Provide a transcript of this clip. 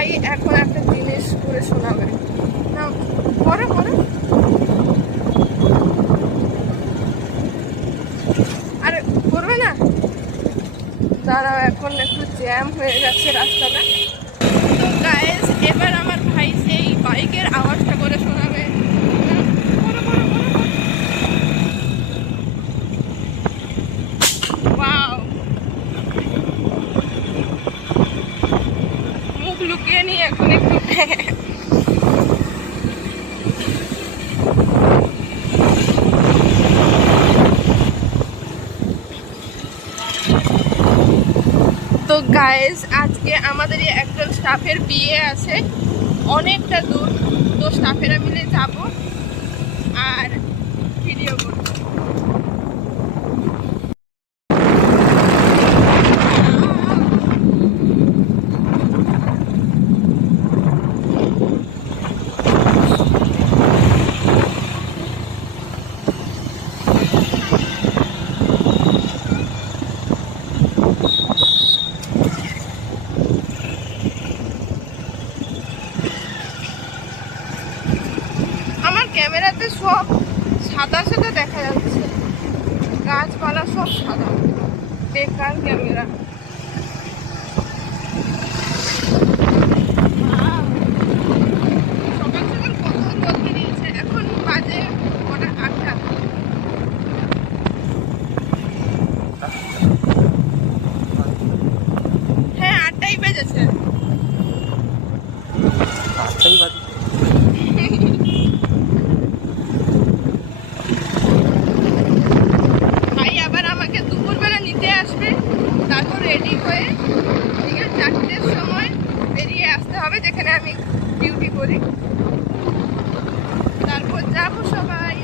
ভাই এখন একটা জিনিস করে শোনাবে না, পরে পরে আরে করবে না, দাঁড়াও এখন একটু জ্যাম হয়ে গেছে রাস্তাটা। তো গাইস এবার আমার ভাই সেই বাইকের আওয়াজটা করে শোনাবে। ওয়াও, মুখ লুকিয়ে নিয়ে এখন একটু তো গাইস আজকে আমাদের একজন স্টাফের বিয়ে আছে, অনেকটা দূর। তো স্টাফেরা মিলে যাব আর ভিডিও করব। আমার ক্যামেরাতে সব সাদা সাদা দেখা যাচ্ছে, গাছপালা সব সাদা, বেকার ক্যামেরা। সকাল সকাল কত রোদ বেরিয়েছে, এখন বাজে কটা, 8টা। হ্যাঁ 8টাই বেজেছে। ভাই আবার আমাকে দুপুরবেলা নিতে আসবে, তারপর রেডি হয়ে বিকেল 4টের সময় বেরিয়ে আসতে হবে যেখানে আমি ডিউটি করি, তারপর যাবো সবাই।